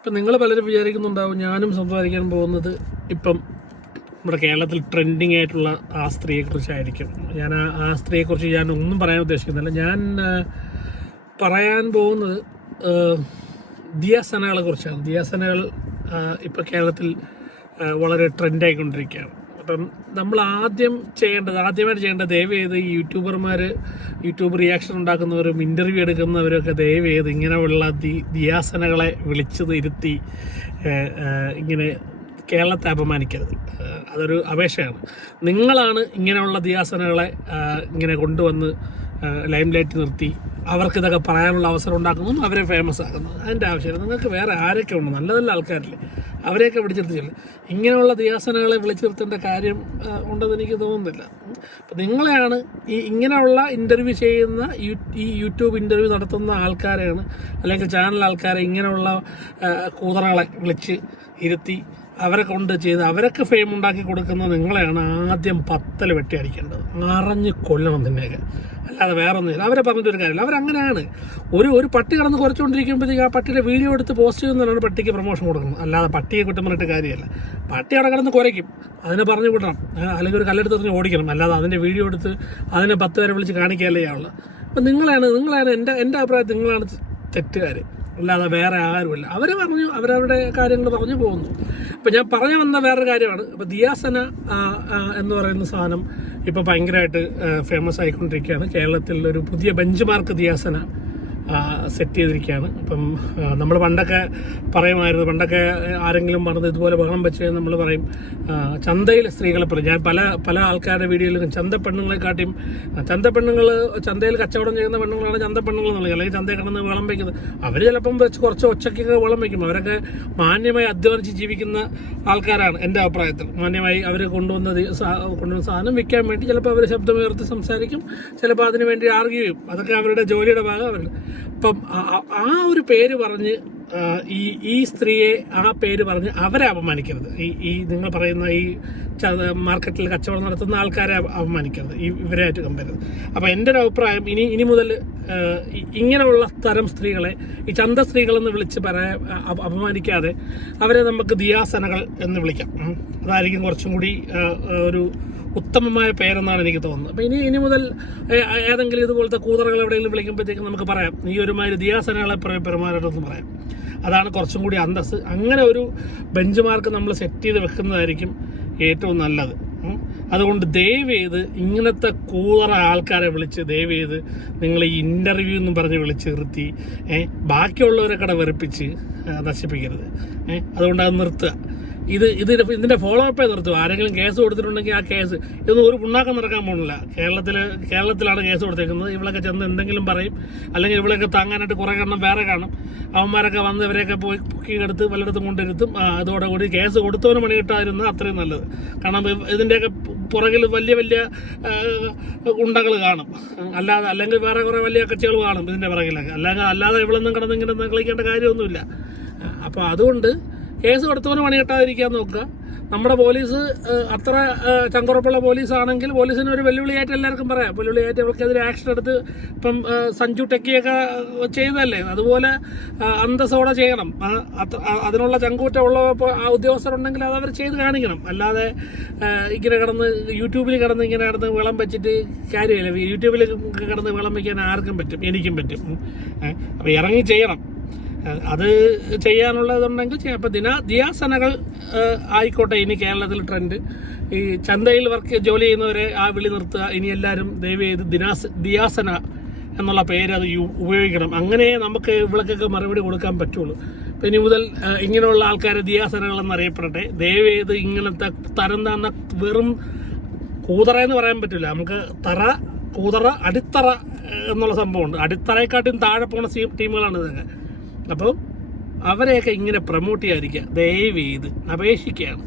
ഇപ്പം നിങ്ങൾ പലരും വിചാരിക്കുന്നുണ്ടാവും ഞാനും സംസാരിക്കാൻ പോകുന്നത് ഇപ്പം നമ്മുടെ കേരളത്തിൽ ട്രെൻഡിങ് ആയിട്ടുള്ള ആ സ്ത്രീയെക്കുറിച്ചായിരിക്കും. ഞാൻ ആ സ്ത്രീയെക്കുറിച്ച് ഞാൻ ഒന്നും പറയാൻ ഉദ്ദേശിക്കുന്നില്ല. ഞാൻ പറയാൻ പോകുന്നത് ദിയാസനകളെ കുറിച്ചാണ്. ദിയാസനകൾ ഇപ്പോൾ കേരളത്തിൽ വളരെ ട്രെൻഡായിക്കൊണ്ടിരിക്കുകയാണ്. അപ്പം നമ്മൾ ആദ്യമായിട്ട് ചെയ്യേണ്ടത് ദയവ് ചെയ്ത് ഈ യൂട്യൂബ് റിയാക്ഷൻ ഉണ്ടാക്കുന്നവരും ഇൻ്റർവ്യൂ എടുക്കുന്നവരൊക്കെ ദയവ് ചെയ്ത് ഇങ്ങനെയുള്ള ദിയാസനകളെ ഇരുത്തി ഇങ്ങനെ കേരളത്തെ അപമാനിക്കരുത്. അതൊരു അപേക്ഷയാണ്. നിങ്ങളാണ് ഇങ്ങനെയുള്ള ദിയാസനകളെ ഇങ്ങനെ കൊണ്ടുവന്ന് ലൈംലൈറ്റ് നിർത്തി അവർക്കിതൊക്കെ പറയാനുള്ള അവസരം ഉണ്ടാക്കുന്നതും അവരെ ഫേമസ് ആക്കുന്നത്. അതിൻ്റെ ആവശ്യമില്ല. നിങ്ങൾക്ക് വേറെ ആരൊക്കെ ഉണ്ട്, നല്ല നല്ല ആൾക്കാരില്ലേ, അവരെയൊക്കെ വിളിച്ചിരുത്തില്ല. ഇങ്ങനെയുള്ള ദിയാസനകളെ വിളിച്ചു നിർത്തേണ്ട കാര്യം ഉണ്ടെന്ന് എനിക്ക് തോന്നുന്നില്ല. അപ്പം നിങ്ങളെയാണ് ഇങ്ങനെയുള്ള ഇൻ്റർവ്യൂ ചെയ്യുന്ന ഈ യൂട്യൂബ് ഇൻ്റർവ്യൂ നടത്തുന്ന ആൾക്കാരെയാണ്, അല്ലെങ്കിൽ ചാനൽ ആൾക്കാരെ ഇങ്ങനെയുള്ള കൂതറകളെ വിളിച്ച് ഇരുത്തി അവരെ കൊണ്ട് ചെയ്ത് അവരൊക്കെ ഫെയിം ഉണ്ടാക്കി കൊടുക്കുന്നത് നിങ്ങളെയാണ് ആദ്യം പത്തൽ വെട്ടി അടിക്കേണ്ടത്. അറിഞ്ഞ് കൊല്ലണം നിന്നെയൊക്കെ, അല്ലാതെ വേറെ ഒന്നുമില്ല. അവരെ പറഞ്ഞിട്ടൊരു കാര്യമില്ല. അവരങ്ങനെയാണ്. ഒരു പട്ടി കിടന്ന് കുറച്ചുകൊണ്ടിരിക്കുമ്പോഴത്തേക്ക് ആ പട്ടിയുടെ വീഡിയോ എടുത്ത് പോസ്റ്റ് ചെയ്യുന്നതാണ് പട്ടിക്ക് പ്രൊമോഷൻ കൊടുക്കുന്നത്. അല്ലാതെ പട്ടിയെ കുറ്റം പറഞ്ഞിട്ട് കാര്യമല്ല. പട്ടി അവിടെ കിടന്ന് കുരയ്ക്കും, അതിനെ പറഞ്ഞു വിടണം, അല്ലെങ്കിൽ ഒരു കല്ലെടുത്ത് പറഞ്ഞ് ഓടിക്കണം. അല്ലാതെ അതിൻ്റെ വീഡിയോ എടുത്ത് അതിനെ 10 പേരെ വിളിച്ച് കാണിക്കുകയല്ലേ ചെയ്യാവുള്ളത്. അപ്പം നിങ്ങളാണ് എൻ്റെ അഭിപ്രായത്തിൽ നിങ്ങളാണ് തെറ്റുകാർ, അല്ലാതെ വേറെ ആരുമില്ല. അവരവരുടെ കാര്യങ്ങൾ പറഞ്ഞു പോകുന്നു. അപ്പം ഞാൻ പറഞ്ഞു വന്ന വേറൊരു കാര്യമാണ്. അപ്പോൾ ദിയാസന എന്ന് പറയുന്ന സാധനം ഇപ്പോൾ ഭയങ്കരമായിട്ട് ഫേമസ് ആയിക്കൊണ്ടിരിക്കുകയാണ്. കേരളത്തിൽ ഒരു പുതിയ ബെഞ്ച് മാർക്ക് ദിയാസന സെറ്റ് ചെയ്തിരിക്കുകയാണ്. ഇപ്പം നമ്മൾ പണ്ടൊക്കെ ആരെങ്കിലും പറഞ്ഞത് ഇതുപോലെ ബഹളം വെച്ച് നമ്മൾ പറയും ചന്തയിലെ സ്ത്രീകളെ പറയും. ഞാൻ പല ആൾക്കാരുടെ വീഡിയോയിലും ചന്തപ്പെണ്ണുങ്ങളെക്കാട്ടിയും ചന്തയിൽ കച്ചവടം ചെയ്യുന്ന പെണ്ണുങ്ങളാണ് ചന്തപ്പെണ്ണുങ്ങൾ എന്നുള്ളത്, അല്ലെങ്കിൽ ചന്തയിൽ കിടന്ന് വളം വയ്ക്കുന്നത്. അവർ ചിലപ്പം കുറച്ച് ഒച്ചയ്ക്കൊക്കെ വളം വയ്ക്കും. അവരൊക്കെ മാന്യമായി അധ്വാനിച്ച് ജീവിക്കുന്ന ആൾക്കാരാണ് എൻ്റെ അഭിപ്രായത്തിൽ. മാന്യമായി അവർ കൊണ്ടുവന്ന സാധനം വിൽക്കാൻ വേണ്ടി ചിലപ്പോൾ അവർ ശബ്ദമുയർത്തി സംസാരിക്കും, ചിലപ്പോൾ അതിനു വേണ്ടി ആർഗ്യൂ ചെയ്യും. അതൊക്കെ അവരുടെ ജോലിയുടെ ഭാഗം അവരുടെ. അപ്പം ആ ഒരു പേര് പറഞ്ഞ് ഈ സ്ത്രീയെ ആ പേര് പറഞ്ഞ് അവരെ അപമാനിക്കരുത്. ഈ നിങ്ങൾ പറയുന്ന ഈ മാർക്കറ്റിൽ കച്ചവടം നടത്തുന്ന ആൾക്കാരെ അപമാനിക്കരുത്, ഇവരായിട്ട് കമ്പയർ ചെയ്ത്. അപ്പം എൻ്റെ ഒരു അഭിപ്രായം ഇനി മുതൽ ഇങ്ങനെയുള്ള തരം സ്ത്രീകളെ ഈ ചന്ത സ്ത്രീകളെന്ന് വിളിച്ച് അപമാനിക്കാതെ അവരെ നമുക്ക് ദിയാസനകൾ എന്ന് വിളിക്കാം. അതായിരിക്കും കുറച്ചും കൂടി ഒരു ഉത്തമമായ പേരെന്നാണ് എനിക്ക് തോന്നുന്നത്. അപ്പം ഇനി മുതൽ ഏതെങ്കിലും ഇതുപോലത്തെ കൂതറകൾ എവിടെയെങ്കിലും വിളിക്കുമ്പോഴത്തേക്കും നമുക്ക് പറയാം ഈ ഒരുമാതിരി ദിയാസനകളെ പെരുമാറണമെന്ന് പറയാം. അതാണ് കുറച്ചും കൂടി അന്തസ്സ്. അങ്ങനെ ഒരു ബെഞ്ച് മാർക്ക് നമ്മൾ സെറ്റ് ചെയ്ത് വെക്കുന്നതായിരിക്കും ഏറ്റവും നല്ലത്. അതുകൊണ്ട് ദയവ് ചെയ്ത് ഇങ്ങനത്തെ കൂതറ ആൾക്കാരെ വിളിച്ച് ദയവ് ചെയ്ത് നിങ്ങൾ ഈ ഇൻ്റർവ്യൂ എന്നും പറഞ്ഞ് വിളിച്ച് നിർത്തി ബാക്കിയുള്ളവരെ കട വെറുപ്പിച്ച് നശിപ്പിക്കരുത്. അതുകൊണ്ട് അത് നിർത്തുക. ഇതിൻ്റെ ഫോളോ അപ്പേ നിർത്തുക. ആരെങ്കിലും കേസ് കൊടുത്തിട്ടുണ്ടെങ്കിൽ ആ കേസ് ഇതൊന്നും ഒരു പുണ്ണാക്കം നടക്കാൻ പോകുന്നില്ല. കേരളത്തിലാണ് കേസ് കൊടുത്തേക്കുന്നത്. ഇവളൊക്കെ ചെന്ന് എന്തെങ്കിലും പറയും, അല്ലെങ്കിൽ ഇവളൊക്കെ താങ്ങാനായിട്ട് കുറേ കാണണം വേറെ കാണും. അവന്മാരൊക്കെ വന്ന് ഇവരെയൊക്കെ പോയി പൊക്കിയെടുത്ത് പലയിടത്തും കൊണ്ടിരുത്തും. അതോടുകൂടി കേസ് കൊടുത്തവന് പണി കിട്ടാതിരുന്നാൽ അത്രയും നല്ലത്. കാരണം ഇതിൻ്റെയൊക്കെ പുറകിൽ വലിയ ഉണ്ടകൾ കാണും. അല്ലെങ്കിൽ വേറെ കുറേ വലിയ കക്ഷികൾ കാണും ഇതിൻ്റെ പുറകിലൊക്കെ. അല്ലാതെ ഇവളൊന്നും കിടന്ന് ഇങ്ങനെ കളിക്കേണ്ട കാര്യമൊന്നുമില്ല. അപ്പോൾ അതുകൊണ്ട് കേസ് കൊടുത്തവന് പണി കിട്ടാതിരിക്കാൻ നോക്കുക. നമ്മുടെ പോലീസ് അത്ര ചങ്കുറപ്പുള്ള പോലീസാണെങ്കിൽ പോലീസിന് ഒരു വെല്ലുവിളിയായിട്ട് എല്ലാവർക്കും പറയാം. വെല്ലുവിളിയായിട്ട് അവർക്കെതിരെ ആക്ഷൻ എടുത്ത് ഇപ്പം സഞ്ജു ടെക്കിയൊക്കെ ചെയ്തല്ലേ, അതുപോലെ അന്തസ്സോടെ ചെയ്യണം. അതിനുള്ള ചങ്കൂറ്റമുള്ള ആ ഉദ്യോഗസ്ഥരുണ്ടെങ്കിൽ അത് അവർ ചെയ്ത് കാണിക്കണം. അല്ലാതെ ഇങ്ങനെ യൂട്യൂബിൽ ഇങ്ങനെ കിടന്ന് വെള്ളം വെച്ചിട്ട് കാര്യമില്ല. യൂട്യൂബിൽ കിടന്ന് വെള്ളം വയ്ക്കാൻ ആർക്കും പറ്റും, എനിക്കും പറ്റും. അപ്പോൾ ഇറങ്ങി ചെയ്യണം. അത് ചെയ്യാനുള്ളതുണ്ടെങ്കിൽ ചെയ്യാം. അപ്പം ദിയാസനകൾ ആയിക്കോട്ടെ ഇനി കേരളത്തിൽ ട്രെൻഡ്. ഈ ചന്തയിൽ ജോലി ചെയ്യുന്നവരെ ആ വിളി നിർത്തുക. ഇനി എല്ലാവരും ദയവ് ചെയ്ത് ദിയാസന എന്നുള്ള പേര് അത് ഉപയോഗിക്കണം. അങ്ങനെ നമുക്ക് ഇവിടേക്കൊക്കെ മറുപടി കൊടുക്കാൻ പറ്റുള്ളൂ. അപ്പം ഇനി മുതൽ ഇങ്ങനെയുള്ള ആൾക്കാരെ ദിയാസനകളെന്ന് അറിയപ്പെടട്ടെ. ദയവ് ചെയ്ത് ഇങ്ങനത്തെ തരം താന്ന വെറും കൂതറ എന്ന് പറയാൻ പറ്റില്ല. നമുക്ക് കൂതറ അടിത്തറ എന്നുള്ള സംഭവമുണ്ട്. അടിത്തറയെക്കാട്ടും താഴെ പോണ ടീമുകളാണ് ഇതൊക്കെ. അപ്പം അവരെയൊക്കെ ഇങ്ങനെ പ്രൊമോട്ട് ചെയ്യാതിരിക്കുക ദയവ് ചെയ്ത് അപേക്ഷിക്കുകയാണ്.